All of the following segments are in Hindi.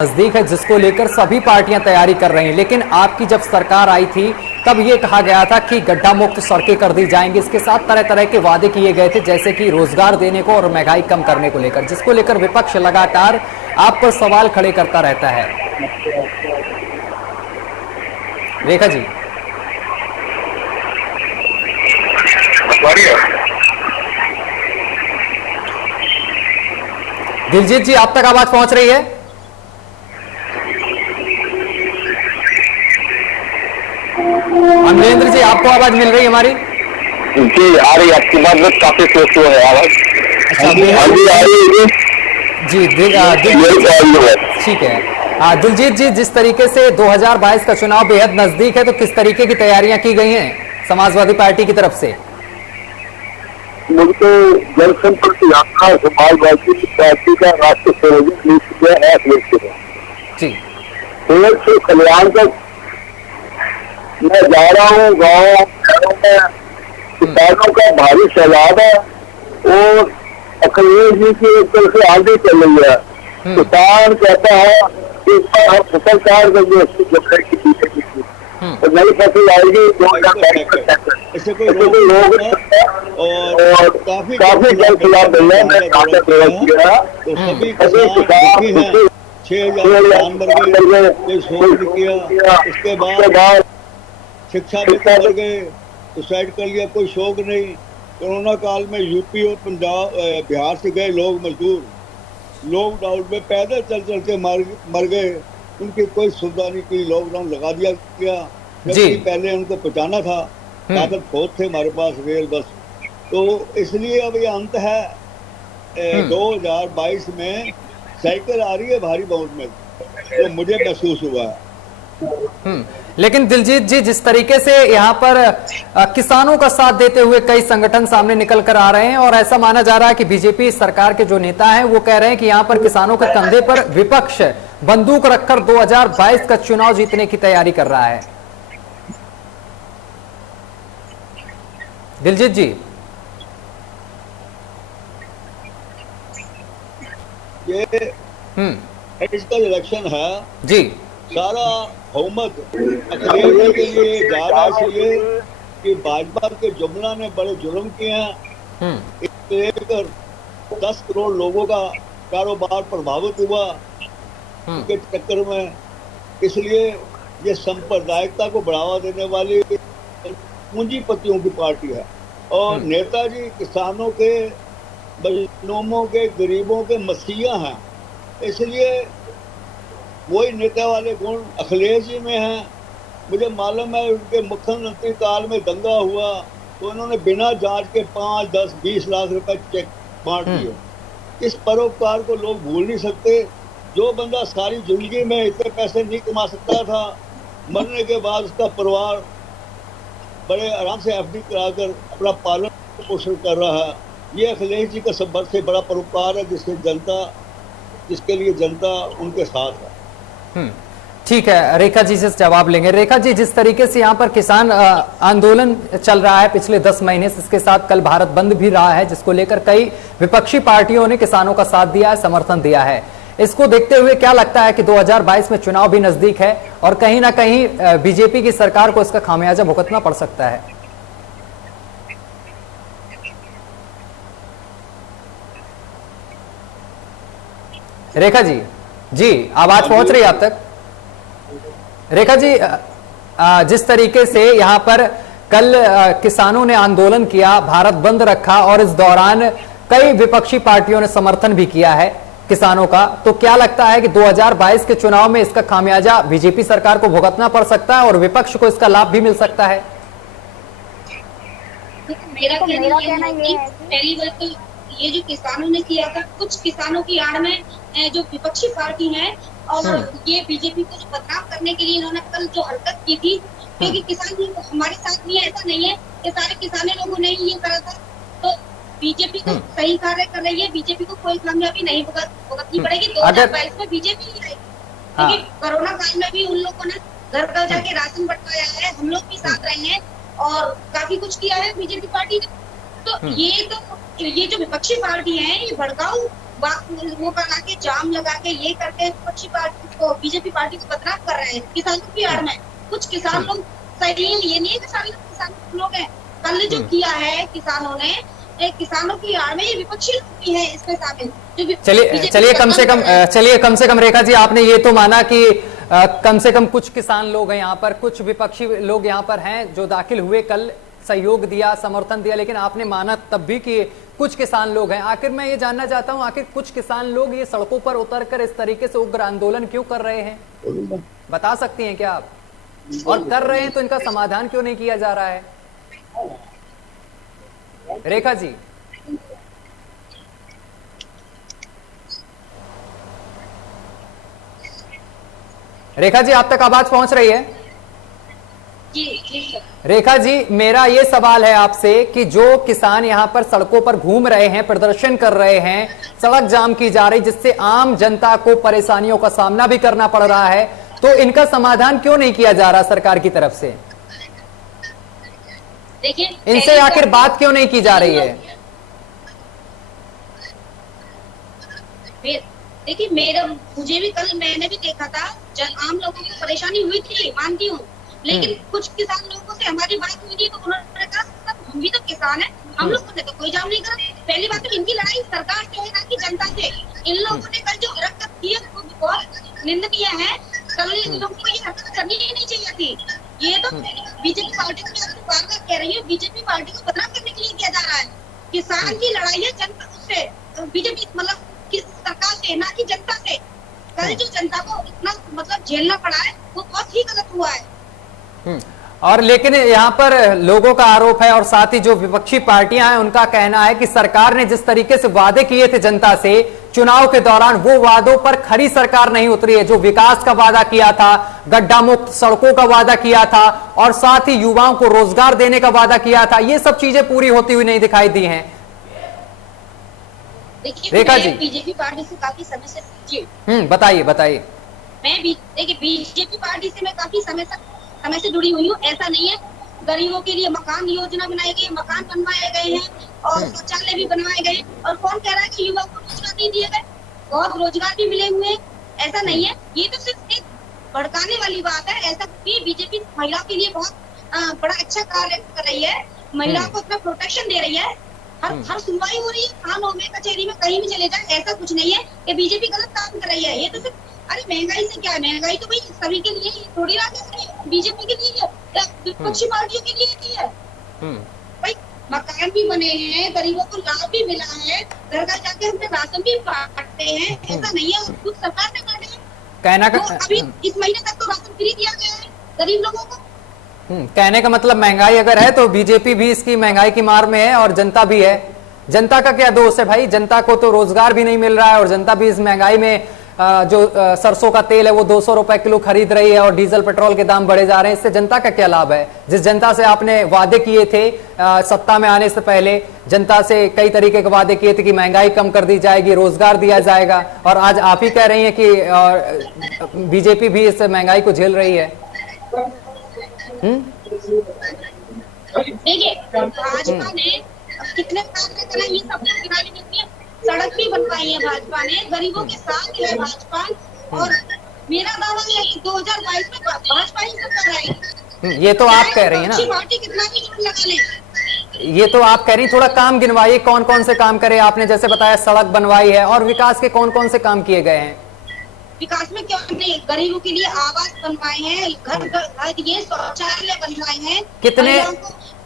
नजदीक है, जिसको लेकर सभी पार्टियां तैयारी कर रही हैं। लेकिन आपकी जब सरकार आई थी तब ये कहा गया था कि गड्ढा मुक्त सड़कें कर दी जाएंगी। इसके साथ तरह तरह के वादे किए गए थे, जैसे कि रोजगार देने को और महंगाई कम करने को लेकर, जिसको लेकर विपक्ष लगातार आप पर सवाल खड़े करता रहता है। रेखा जी, दिलजीत जी, आप तक आवाज पहुंच रही है? अमरेंद्र जी, आपको आवाज मिल रही है हमारी? जी आ रही है, आपकी बात में काफी स्लो है आवाज। अच्छा, जी ठीक है। दिलजीत जी, जिस तरीके से 2022 का चुनाव बेहद नजदीक है, तो किस तरीके की तैयारियां की गई हैं समाजवादी पार्टी की तरफ से? मुझे तो जनसंपर्क यात्रा समाजवादी पार्टी का राष्ट्रीय संयोजक जी से कल्याण तक मैं जा रहा हूँ। गाँव में किसानों का भारी सैलाब है और अखिलेश जी की एक तरह से आगे चल रही है। किसान कहता है कि इस बार हम फसल काट देंगे उसकी जब की पीछे तो नई फसल आएगी 2022 लोग और काफी जल खिलाफ मिल रहा है। मैं खासा प्रयास किया उसके बाद शिक्षा में बढ़ गए, सुसाइड कर लिया, कोई शौक नहीं। कोरोना काल में यूपी और पंजाब बिहार से गए लोग मजदूर लॉकडाउन में पैदल चल चल के मर गए, उनकी कोई सुविधा नहीं की। लॉकडाउन लगा दिया गया, जबकि पहले उनको पहुंचाना था, साधन बहुत थे हमारे पास, रेल बस। तो इसलिए अब ये अंत है। 2022 में साइकिल आ रही है भारी बहुत में, तो मुझे महसूस हुआ है। लेकिन दिलजीत जी, जिस तरीके से यहाँ पर किसानों का साथ देते हुए कई संगठन सामने निकल कर आ रहे हैं और ऐसा माना जा रहा है कि बीजेपी सरकार के जो नेता हैं वो कह रहे हैं कि यहाँ पर किसानों के कंधे पर विपक्ष बंदूक रखकर 2022 का चुनाव जीतने की तैयारी कर रहा है। दिलजीत जी, ये इसका इलेक्शन है जी, सारा बहुमत अखिलेश के लिए जा रहा है, इसलिए कि भाजपा के जुमला ने बड़े जुल्म किए हैं। इसको लेकर 10 करोड़ लोगों का कारोबार प्रभावित हुआ के चक्कर में। इसलिए ये सांप्रदायिकता को बढ़ावा देने वाली पूंजीपतियों की पार्टी है और नेताजी किसानों के, मजलूमों के, गरीबों के मसीहा हैं। इसलिए वही नेता वाले गुण अखिलेश जी में हैं। मुझे मालूम है उनके मुख्यमंत्री काल में दंगा हुआ तो उन्होंने बिना जांच के 5, 10, 20 लाख रुपए चेक बांट दिए। इस परोपकार को लोग भूल नहीं सकते। जो बंदा सारी जिंदगी में इतने पैसे नहीं कमा सकता था, मरने के बाद उसका परिवार बड़े आराम से एफडी कराकर अपना पालन पोषण कर रहा है। ये अखिलेश जी का सबसे बड़ा परोपकार है, जिसके लिए जनता उनके साथ है। ठीक है, रेखा जी से जवाब लेंगे। रेखा जी, जिस तरीके से यहाँ पर किसान आंदोलन चल रहा है पिछले 10 महीने से, इसके साथ कल भारत बंद भी रहा है, जिसको लेकर कई विपक्षी पार्टियों ने किसानों का साथ दिया है, समर्थन दिया है। इसको देखते हुए क्या लगता है कि 2022 में चुनाव भी नजदीक है और कहीं ना कहीं बीजेपी की सरकार को इसका खामियाजा भुगतना पड़ सकता है? रेखा जी, जी आवाज पहुंच रही है आप तक? रेखा जी, जिस तरीके से यहाँ पर कल किसानों ने आंदोलन किया, भारत बंद रखा और इस दौरान कई विपक्षी पार्टियों ने समर्थन भी किया है किसानों का, तो क्या लगता है कि 2022 के चुनाव में इसका खामियाजा बीजेपी सरकार को भुगतना पड़ सकता है और विपक्ष को इसका लाभ भी मिल सकता है? मेरा कहना ये है कि पहली बात तो ये जो किसानों ने किया था, कुछ किसानों की आड़ में जो विपक्षी पार्टी है और ये बीजेपी को बदनाम करने के लिए इन्होंने कल जो हरकत की थी, क्योंकि किसान हमारे साथ नहीं है, ऐसा नहीं है कि सारे किसानी लोगों ने ये करा था। तो बीजेपी को सही कार्य कर रही है, बीजेपी को कोई कामयाबी नहीं भुगतनी पड़ेगी। 2022 में बीजेपी ही आएगी, क्योंकि कोरोना काल में भी उन लोगों ने घर घर जाके राशन बंटवाया है, हम लोग भी साथ रहे हैं और काफी कुछ किया है बीजेपी पार्टी ने। तो ये जो विपक्षी पार्टी है, ये भड़काऊ वो बना के जाम लगा के ये करके विपक्षी पार्टी को, बीजेपी पार्टी को बदनाम कर रहे हैं किसानों की आड़ में। कुछ किसान लोग सही, ये नहीं है कि सारे किसान लोग हैं। कल जो किया है किसानों ने, किसानों की आड़ में ये विपक्षी लोग भी हैं इसमें शामिल। चलिए कम से कम रेखा जी, आपने ये तो माना कि कम से कम कुछ किसान लोग हैं यहाँ पर, कुछ विपक्षी लोग यहाँ पर हैं जो दाखिल हुए, कल सहयोग दिया, समर्थन दिया, लेकिन आपने माना तब भी कि कुछ किसान लोग हैं। आखिर मैं ये जानना चाहता हूं, आखिर कुछ किसान लोग ये सड़कों पर उतरकर इस तरीके से उग्र आंदोलन क्यों कर रहे हैं, बता सकती हैं क्या आप? और कर रहे हैं तो इनका समाधान क्यों नहीं किया जा रहा है? रेखा जी। रेखा जी, आप तक आवाज पहुंच रही है? जी रेखा जी, मेरा ये सवाल है आपसे कि जो किसान यहाँ पर सड़कों पर घूम रहे हैं, प्रदर्शन कर रहे हैं, सड़क जाम की जा रही, जिससे आम जनता को परेशानियों का सामना भी करना पड़ रहा है, तो इनका समाधान क्यों नहीं किया जा रहा सरकार की तरफ से? देखिए, इनसे आखिर बात क्यों नहीं की जा रही है? देखिए, मुझे भी कल मैंने भी देखा था, आम लोगों को परेशानी हुई थी, मानती हूँ, लेकिन कुछ किसान लोगों से हमारी बात हुई थी तो उन्होंने कहा हम भी तो किसान हैं, हम लोगों ने तो कोई जाम नहीं करा। पहली बात तो इनकी लड़ाई सरकार से है ना कि जनता से। इन लोगों ने कल जो हरकत की है वो बहुत निंदनीय है। कल इन लोगों को ये हरकत करनी ही नहीं चाहिए थी। ये तो बीजेपी पार्टी को मैं बार बार कह रही हूँ, बीजेपी पार्टी को बदनाम करने के लिए किया जा रहा है। किसान की लड़ाई है जनता उससे, बीजेपी मतलब सरकार से, ना कि जनता से। कल जो जनता को इतना मतलब झेलना पड़ा है वो बहुत ही गलत हुआ है। और लेकिन यहाँ पर लोगों का आरोप है और साथ ही जो विपक्षी पार्टियां हैं उनका कहना है कि सरकार ने जिस तरीके से वादे किए थे जनता से चुनाव के दौरान, वो वादों पर खरी सरकार नहीं उतरी है। जो विकास का वादा किया था, गड्ढा मुक्त सड़कों का वादा किया था और साथ ही युवाओं को रोजगार देने का वादा किया था, ये सब चीजें पूरी होती हुई नहीं दिखाई दी हैं। रेखा जी, बीजेपी पार्टी से काफी समय से बताइए बताइए। मैं देखिए बीजेपी पार्टी से मैं काफी समय से जुड़ी हुई हूँ। ऐसा नहीं है, गरीबों के लिए मकान योजना बनाई गई, मकान बनवाए गए हैं और शौचालय भी बनवाए गए। और कौन कह रहा है कि युवाओं को रोजगार नहीं दिए गए? बहुत रोजगार भी मिले हुए हैं। ऐसा नहीं है, ये तो सिर्फ एक भड़काने वाली बात है। ऐसा भी बीजेपी महिलाओं के लिए बहुत बड़ा अच्छा कार्य कर रही है, महिलाओं को अपना प्रोटेक्शन दे रही है। हर सुनवाई हो रही है, थानों में, कचहरी में, कहीं भी चले जाए। ऐसा कुछ नहीं है कि बीजेपी गलत काम कर रही है। ये तो सिर्फ, अरे महंगाई से क्या है, महंगाई तो भाई सभी के लिए थोड़ी ना, बीजेपी के लिए है, विपक्षी पार्टियों के लिए नहीं है। भाई मकान भी बने हैं, गरीबों को लाभ भी मिला है, घर घर जाके हमने राशन भी बांटते हैं। ऐसा नहीं है, खुद सरकार ने बांटे हैं। कहना का अभी इस महीने तक तो राशन फ्री दिया गया है गरीब लोगों को। कहने का मतलब महंगाई अगर है तो बीजेपी भी इसकी महंगाई की मार में है और जनता भी है। जनता का क्या दोष है भाई? जनता को तो रोजगार भी नहीं मिल रहा है और जनता भी इस महंगाई में जो सरसों का तेल है वो 200 रुपए किलो खरीद रही है और डीजल पेट्रोल के दाम बढ़े जा रहे हैं। इससे जनता का क्या लाभ है? जिस जनता से आपने वादे किए थे सत्ता में आने से पहले, जनता से कई तरीके के वादे किए थे कि महंगाई कम कर दी जाएगी, रोजगार दिया जाएगा, और आज आप ही कह रही हैं कि बीजेपी भी इस महंगाई को झेल रही है। देखिए, भाजपा ने कितने कार्य करे, ये सब गिनाने की, सड़क भी बनवाई है भाजपा ने, गरीबों के साथ है भाजपा। और मेरा दावा है कि 2022 में भाजपा ही सरकार आएगी। ये तो आप कह रही है ना, पार्टी कितना भी जोर लगा ले। ये तो आप कह रही, थोड़ा काम गिनवाइए, कौन कौन से काम करे आपने? जैसे बताया सड़क बनवाई है, और विकास के कौन कौन से काम किए गए हैं? विकास में क्यों नहीं, गरीबों के लिए आवास बनवाए हैं, घर ये शौचालय बनवाए हैं।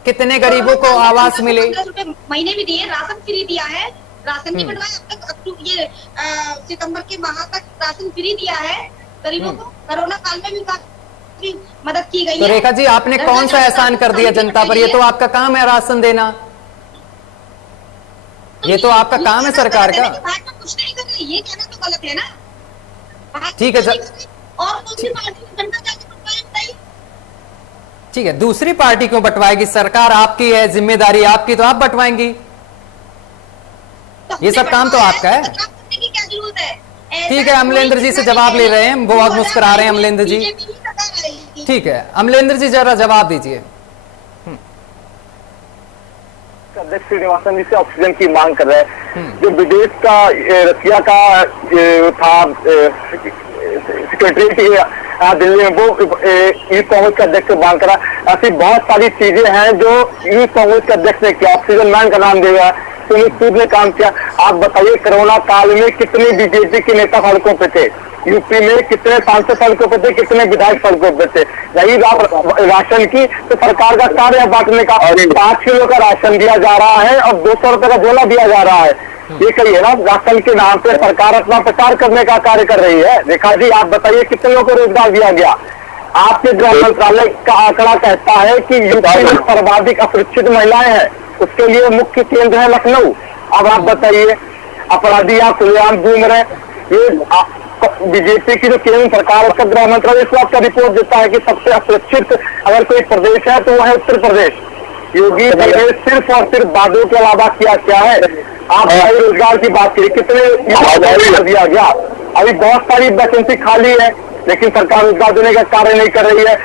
कितने गरीबों को आवास मिले? 15 रुपए महीने भी दिए, राशन फ्री दिया है, राशन भी बनवाया। अब तक ये सितंबर के माह तक राशन फ्री दिया है गरीबों को। कोरोना काल में भी काफी मदद की गई है। तो रेखा जी, आपने कौन सा एहसान कर दिया जनता पर? ये तो आपका काम है राशन देना, ये तो आपका काम है सरकार का। कुछ नहीं कर रही, ये कहना तो गलत है ना। ठीक है सर, और दूसरी पार्टी जनता जाके बताइए। ठीक है, दूसरी पार्टी क्यों बंटवाएगी? सरकार आपकी है, जिम्मेदारी आपकी, तो आप बंटवाएंगी। ये सब काम तो आपका है। ठीक है, अमलेंद्र जी से जवाब ले रहे हैं, वो बहुत मुस्कुरा रहे हैं अमलेंद्र जी। ठीक है, अमलेंद्र जी जरा जवाब दीजिए। अध्यक्ष श्रीनिवासन जी से ऑक्सीजन की मांग कर रहे हैं। जो विदेश का रसिया का था सेक्रेटरी दिल्ली में, वो यूथ कांग्रेस के अध्यक्ष से मांग करा। ऐसी बहुत सारी चीजें हैं जो यूथ कांग्रेस के अध्यक्ष ने किया। ऑक्सीजन मैन का नाम देगा, सुनील सूद ने काम किया। आप बताइए कोरोना काल में कितने बीजेपी के नेता सड़कों पे थे, यूपी में कितने सांसद सड़कों पे थे, कितने विधायक सड़कों पे थे। रही बात राशन की, तो सरकार का कार्य है बांटने का। 5 किलो का राशन दिया जा रहा है और 200 रुपए का झोला दिया जा रहा है। ये कहिए ना, राशन के नाम पे सरकार अपना प्रचार करने का कार्य कर रही है। रेखा जी, आप बताइए कितने लोगों को रोजगार दिया गया? आपके गृह मंत्रालय का आंकड़ा कहता है कि यूपी में सर्वाधिक असुरक्षित महिलाएं हैं, उसके लिए मुख्य केंद्र है लखनऊ। अब आप बताइए, अपराधी यहाँ खुलेआम घूम रहे। ये बीजेपी की जो केंद्र सरकार, उसका गृह मंत्रालय इस बात का रिपोर्ट देता है कि सबसे असुरक्षित अगर कोई प्रदेश है तो वह है उत्तर प्रदेश। योगी जी ने सिर्फ और सिर्फ वादों के अलावा किया क्या है? आप रोजगार की बात करिए, कितने कर दिया गया? अभी बहुत सारी वैकेंसी खाली है, लेकिन सरकार रोजगार देने का कार्य नहीं कर रही है।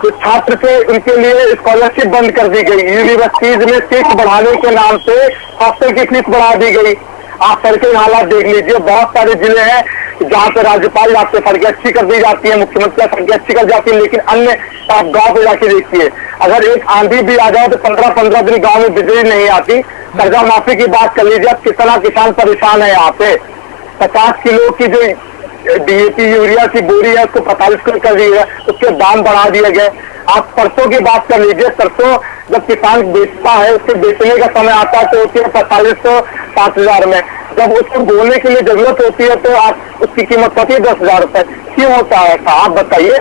कुछ छात्र थे, उनके लिए स्कॉलरशिप बंद कर दी गई। यूनिवर्सिटीज में फीस बढ़ाने के नाम से हॉस्टल की फीस बढ़ा दी गई। आप सड़कें हालात देख लीजिए, बहुत सारे जिले हैं जहाँ पे राज्यपाल जाते सड़कें अच्छी कर दी जाती है, मुख्यमंत्री सड़कें अच्छी कर जाती है, लेकिन अन्य आप गांव पे जाके देखिए, अगर एक आंधी भी आ जाए तो 15-15 दिन गांव में बिजली नहीं आती। कर्जा माफी की बात कर लीजिए, अब कितना किसान परेशान है यहाँ पे। 50 किलो की जो डीएपी यूरिया की बोरी है उसको 45 किलो कर दी है, उसके दाम बढ़ा दिए गए। आप सरसों की बात कर लीजिए, सरसों जब किसान बेचता है, उसके बेचने का समय आता है तो होती है 4500-5000 में। जब उसको बोने के लिए जरूरत होती है तो आप उसकी कीमत होती है 10,000 रुपए। क्यों होता है ऐसा? आप बताइए।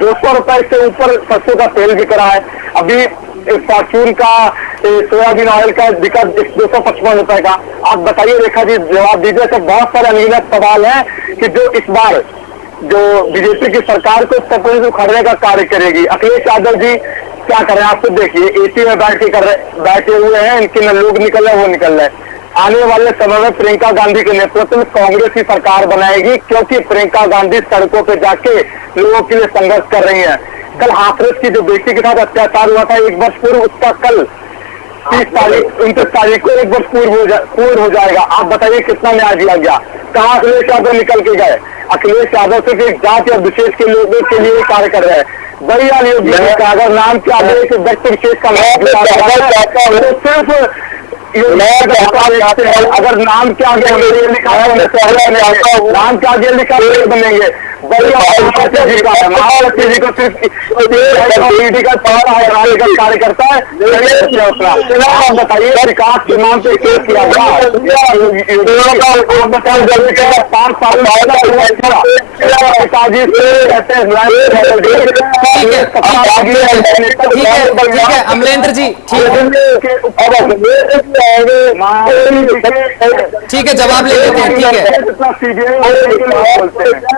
200 रुपए से ऊपर सरसों का तेल बिक रहा है। अभी फॉर्चून का सोयाबीन ऑयल का बिका 255 रुपए का। आप बताइए रेखा जी, जवाब दीजिए। तो बहुत सारे अनगिनत सवाल है कि जो इस बार जो बीजेपी की सरकार को सपने से उखाड़ने का कार्य करेगी। अखिलेश यादव जी क्या कर रहे हैं? आप खुद देखिए, एसी में बैठे हुए हैं, इनके लोग निकल रहे, वो निकल रहे। आने वाले समय में प्रियंका गांधी के नेतृत्व में कांग्रेस की सरकार बनाएगी, क्योंकि प्रियंका गांधी सड़कों पे जाके लोगों के लिए संघर्ष कर रही हैं। कल हाथरस की जो बेटी के साथ अत्याचार हुआ था 1 वर्ष पूर्व, उसका कल 29 तारीख को 1 वर्ष पूर्ण हो जाएगा। आप बताइए कितना न्याय दिया गया? कहाँ अखिलेश यादव निकल के गए? अखिलेश यादव सिर्फ एक जाति या विशेष के लोगों के लिए कार्य कर रहे हैं। बलियान योगी का अगर नाम के आगे एक व्यक्ति विशेष का सिर्फ अगर नाम के आगे लिखा है, नाम के आगे लिखा बनेंगे। जी को सिर्फ कार्यकर्ता है। बताइए विकास के नाम पे केस किया अमलेंद्र जी, ठीक है, जवाब ले लेते हैं।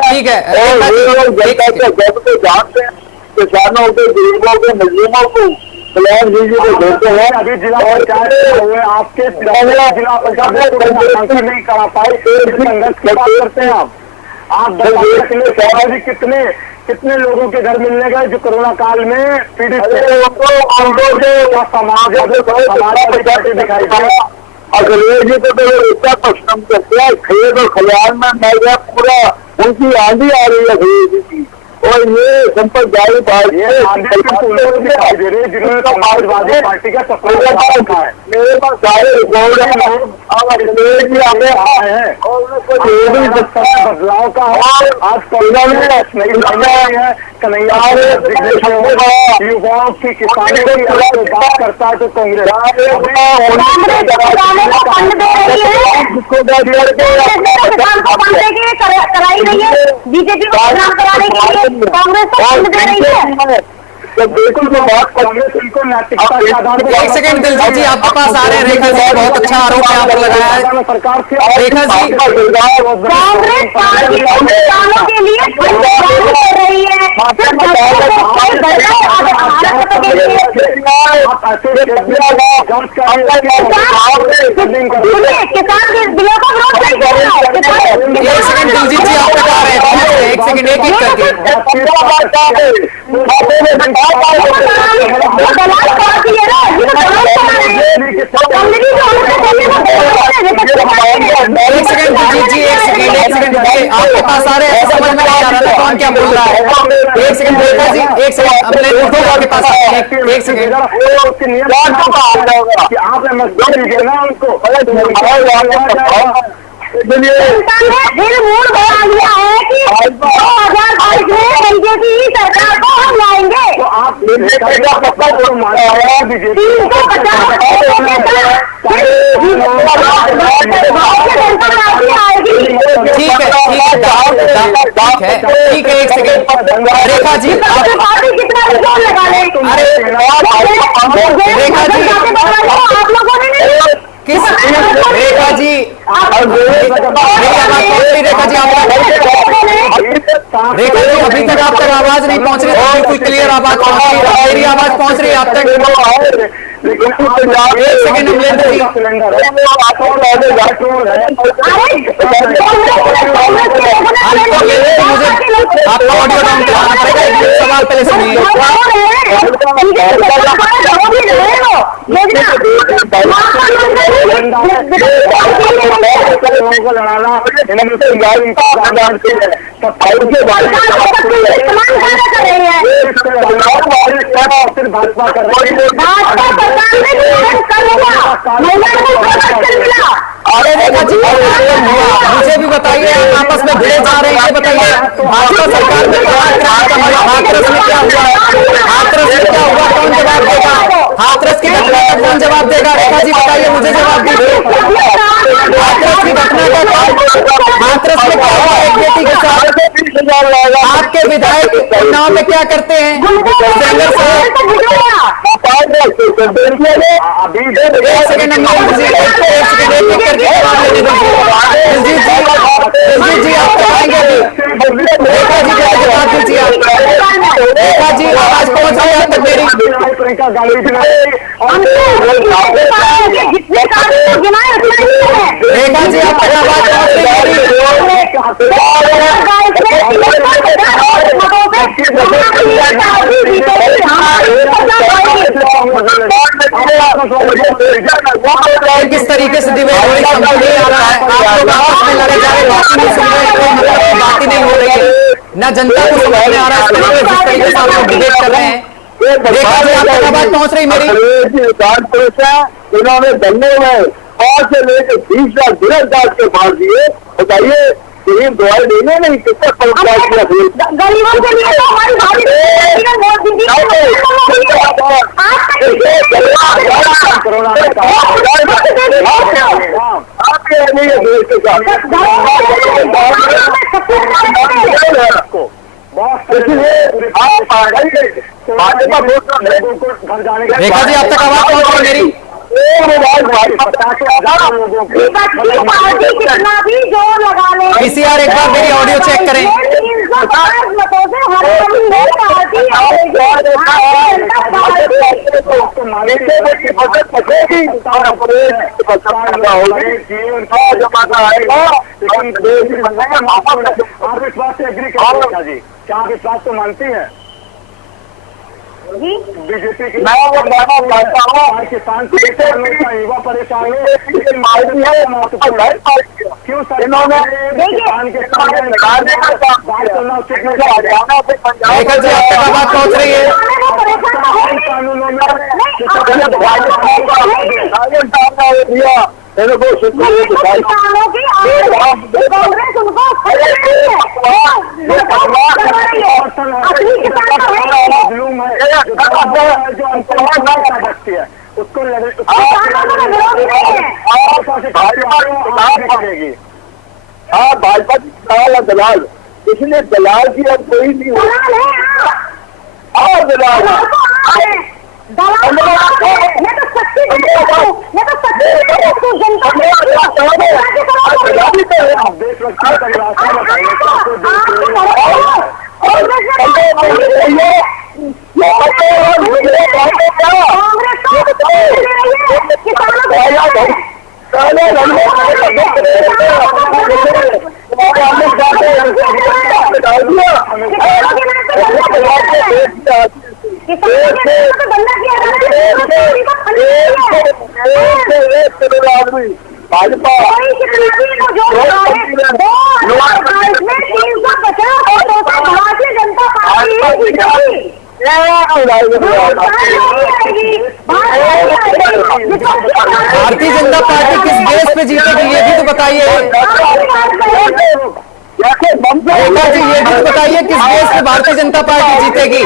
ठीक है, जानते हैं किसानों के, गरीबों के, मजलूमों को कल्याण जी को देते हैं। अभी जिला पंचायत हुए आपके जिला पंचायत नहीं करा पाए, संघर्ष की बात करते हैं आप बताइए कितने लोगों के घर मिलने गए जो कोरोना काल में पीड़ित समाज दिखाई दिया। अखिलेश जी को तो इतना पसंद करते हैं, खेत और खलियान में मैं गया पूरा, उनकी आंधी आ रही है अखिलेश जी की। और ये संप्रदायी पार्टी दिखाई दे रही है जिन्होंने समाजवादी पार्टी का सफल रखा है। मेरे पास सारे रिकॉर्ड हैं। अब अखिलेश जी आगे आए हैं और बदलाव का आज कन्हैया युवाओं की किसानों की बात करता है तो कांग्रेस कराई रही है, बीजेपी को बदनाम कराने के लिए कांग्रेस को फंड दे रही है। तो बिल्कुल जो बात कांग्रेस इनको नैतिकता के आधार पर। एक सेकंड दिलजीत जी, आपके पास आ रहे हैं। रेखा जी, बहुत अच्छा आरोप यहाँ पर लगाया है सरकार से। रेखा जी, कांग्रेस पार्टी किसानों के लिए कर रही है, किसान के बिलों का विरोध नहीं कर रहा है। एक सेकंड दिलजीत जी, आप बता रहे हैं, एक सेकंड सेकंड, एक एक करके। एक सेकंड जी जी, एक सेकंड आपके पास आ रहे हैं, समझ में नहीं आ रहा कौन क्या बोल रहा है। एक सेकंड रेखा जी, एक सेकंड आपके पास एक सेकंड। आपने मजबूर किया ना उनको, फिर मूड बना लिया है कि 2022 में बीजेपी सरकार को हम लाएंगे। तो आप पक्का बीजेपी ठीक है एक सेकंड रेखा जी, कितना भी जोर लगा ले। रेखा जी आप लोगों ने किस रेखा जी रेखा जी अभी तक आप तक आवाज नहीं पहुंच रही, बिल्कुल क्लियर आवाज पहुंच रही है, मेरी आवाज पहुंच रही है आप तक। लेकिन एक सेकंड मुझे आपका ऑडियो डाउन कराना पड़ेगा। एक सवाल पहले सुनिए। अरे रेखा जी मुझे भी बताइए, आप आपस में भिड़े जा रहे हैं, ये बताइए भाजपा सरकार में हाथरस में क्या हुआ, हाथरस में क्या हुआ, कौन जवाब देगा? हाथरस की घटना का कौन जवाब देगा? रेखा जी बताइए, मुझे जवाब दीजिए। हाथरस की घटना का कौन, हाथरस में क्या हुआ एक बेटी के साथ? आपके विधायक चुनाव में क्या करते हैं? सेंगर साहब एक सेकंड दिलजीत जी आप बताएंगे अभी। रेखा जी का जवाब दीजिए आप। रेखा जी आवाज पहुंच रही है आप तक मेरी? रेखा जी आप तक आवाज पहुंच रही है किस तरीके से डिबेट हो रही है समझ नहीं आ रहा है। आप लोग आपस में लड़े जा रहे, बात नहीं सुन रहे, कोई मतलब बात ही नहीं हो रही है ना, जनता को समझ में आ रहा है जिस तरीके से आप लोग डिबेट कर रहे हैं। रेखा जी आप तक आवाज पहुंच रही मेरी? इन्होंने धरने में 5 से लेकर 20 लाख गिरफ्तार के मार दिए। बताइए गरीब दवाई देने नहीं कितना गरीबों के लिए तो हमारी भाभी रेखा जी आप तक आवाज पहुंच रही मेरी? पीसीआर एक बार मेरी ऑडियो चेक करें। आप इस बात से एग्री करेंगे जी? क्या आप इस बात को मानती हैं? बीजेपी की किसान युवा परेशान है, क्यों सर इन्होंने किसान के रेखा जी आप तक आवाज पहुंच रही है? कानूनों में कांग्रेस उनको उसको हाँ भाजपा की दलाल, इसलिए दलाल की अब कोई नहीं हो दलाल में डाल दिया। किसानों के नाम पे धंधा किया जा रहा है। किसानों के नाम पे धंधा किया जा रहा है। एक करोड़ आदमी भाजपा कोई कितना भी तो जो रहा है 2022 में 350 और 200 भारतीय जनता पार्टी है जीतेगी। भारतीय जनता पार्टी किस बेस पे जीतेगी ये भी तो बताइए। रेखा जी ये भी तो बताइए किस बेस पे भारतीय जनता पार्टी जीतेगी।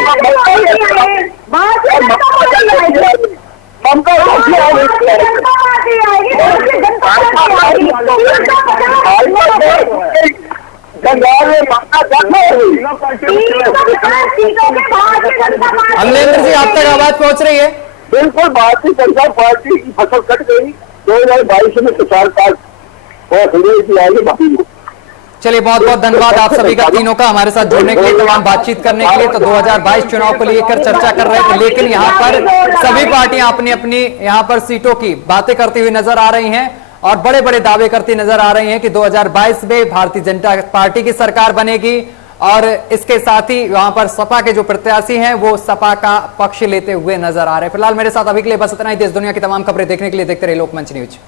अमलेंद्र जी आप तक आवाज पहुंच रही है? बिल्कुल, भारतीय जनता पार्टी की फसल कट गई। 2022 में प्रचार कार्य और आएगी। चलिए बहुत बहुत धन्यवाद आप सभी का, तीनों का हमारे साथ जुड़ने के लिए, तमाम बातचीत करने के लिए। तो 2022 चुनाव को लेकर चर्चा कर रहे थे, लेकिन यहाँ पर सभी पार्टियां अपनी अपनी यहाँ पर सीटों की बातें करती हुई नजर आ रही हैं और बड़े बड़े दावे करती नजर आ रही हैं कि 2022 में भारतीय जनता पार्टी की सरकार बनेगी। और इसके साथ ही वहां पर सपा के जो प्रत्याशी हैं वो सपा का पक्ष लेते हुए नजर आ रहे हैं। फिलहाल मेरे साथ अभी के लिए बस इतना ही। देश दुनिया की तमाम खबरें देखने के लिए देखते रहिए लोकमंच न्यूज।